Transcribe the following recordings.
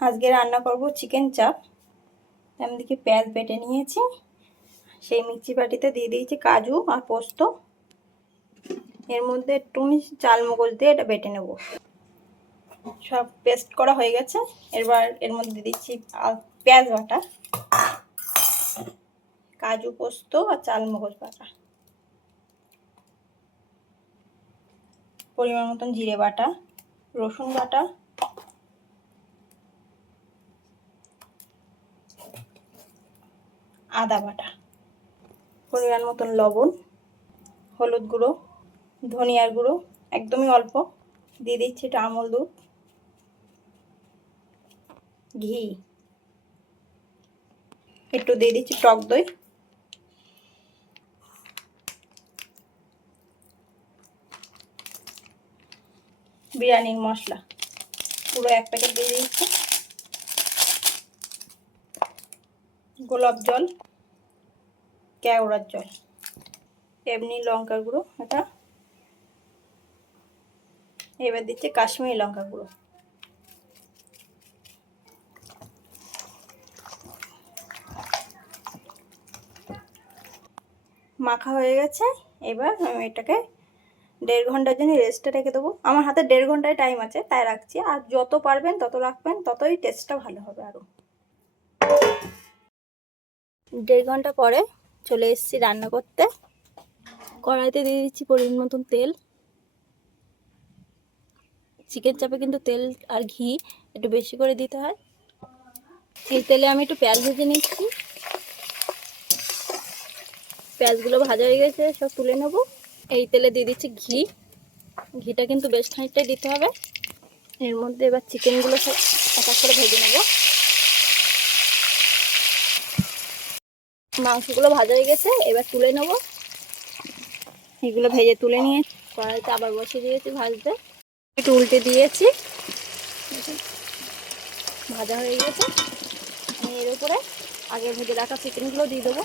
আজকে রান্না করব চিকেন চাপ। আমি দেখি পেঁয়াজ বেটে নিয়েছি, সেই মিক্সি বাটিতে দিয়ে দিয়েছি কাজু আর পোস্ত। এর মধ্যে একটু চাল মগজ দিয়ে এটা বেটে নেব। সব পেস্ট করা হয়ে গেছে। এবার এর মধ্যে দিয়ে দিচ্ছি পেঁয়াজ বাটা, কাজু পোস্ত আর চাল মগজ বাটা, পরিমাণ মতন জিরে বাটা, রসুন বাটা, আদা বাটা, পরিমাণ মতন লবণ, হলুদ গুঁড়ো, ধনিয়ার গুঁড়ো একদমই অল্প, দিয়ে দিচ্ছি এটা আমল দুধ, ঘি, একটু দিয়ে দিচ্ছি টক দই, বিরিয়ানির মশলা পুরো 1 প্যাকেট দিয়ে দিচ্ছি, গোলাপ জল, কেওড়ার জল, এমনি লঙ্কার গুঁড়ো এটা, এবার দিচ্ছি কাশ্মীরি লঙ্কা গুঁড়ো। মাখা হয়ে গেছে। এবার আমি এটাকে 1.5 ঘন্টার জন্য রেস্টে রেখে দেবো। আমার হাতে 1.5 ঘন্টায় টাইম আছে, তাই রাখছি। আর যত পারবেন তত রাখবেন, ততই টেস্টটা ভালো হবে। আরও 1.5 ঘন্টা পরে চলে এসেছি রান্না করতে। কড়াইতে দিয়ে দিচ্ছি পরিমাণ মতন তেল। চিকেন চাপে কিন্তু তেল আর ঘি একটু বেশি করে দিতে হয়। এই তেলে আমি একটু পেঁয়াজ ভেজে নিচ্ছি। পেঁয়াজগুলো ভাজা হয়ে গেছে, সব তুলে নেব। এই তেলে দিয়ে দিচ্ছি ঘি। ঘিটা কিন্তু বেশ খানিকটাই দিতে হবে। এর মধ্যে এবার চিকেনগুলো সব এক এক করে ভেজে নেব। মাংসগুলো ভাজা হয়ে গেছে, এবার তুলে নেব। এগুলো ভেজে তুলে নিয়ে কড়াইতে আবার বসিয়ে দিয়েছি ভাজতে। একটু উল্টে দিয়েছি, ভাজা হয়ে গেছে। আমি এর উপরে আগে ভেজে রাখা চিকেনগুলো দিয়ে দেবো।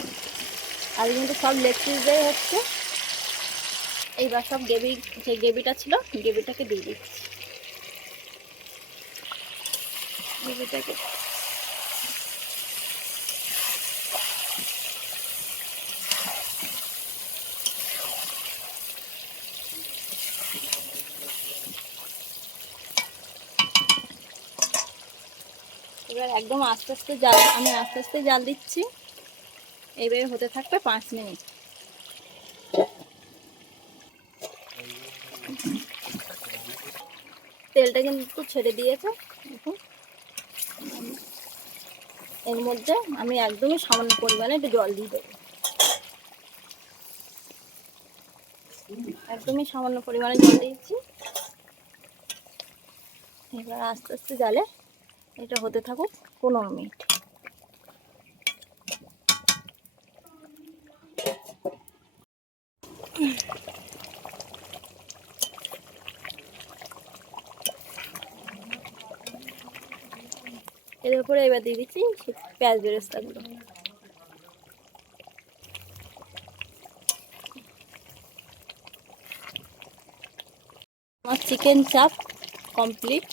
আর কিন্তু সব লেগ পিস দিয়ে হচ্ছে। এইবার সব যে গ্রেভিটা ছিল গ্রেভিটাকে দিয়ে দিচ্ছি। গ্রেভিটাকে এবার একদম আস্তে আস্তে জাল, আমি আস্তে আস্তে জাল দিচ্ছি। এইভাবে হতে থাকবে 5 মিনিট। তেলটা কিন্তু ছেড়ে দিয়েছে। দেখুন, এর মধ্যে আমি একদমই সামান্য পরিমাণে একটু জল দিয়ে দেবো। একদমই সামান্য পরিমাণে জল দিয়েছি। এবার আস্তে আস্তে জালে এটা হতে থাকুক 15 মিনিট। এর উপরে এবার দিয়ে দিচ্ছি পেঁয়াজ বেরেস্তাগুলো। আমার চিকেন চাপ কমপ্লিট।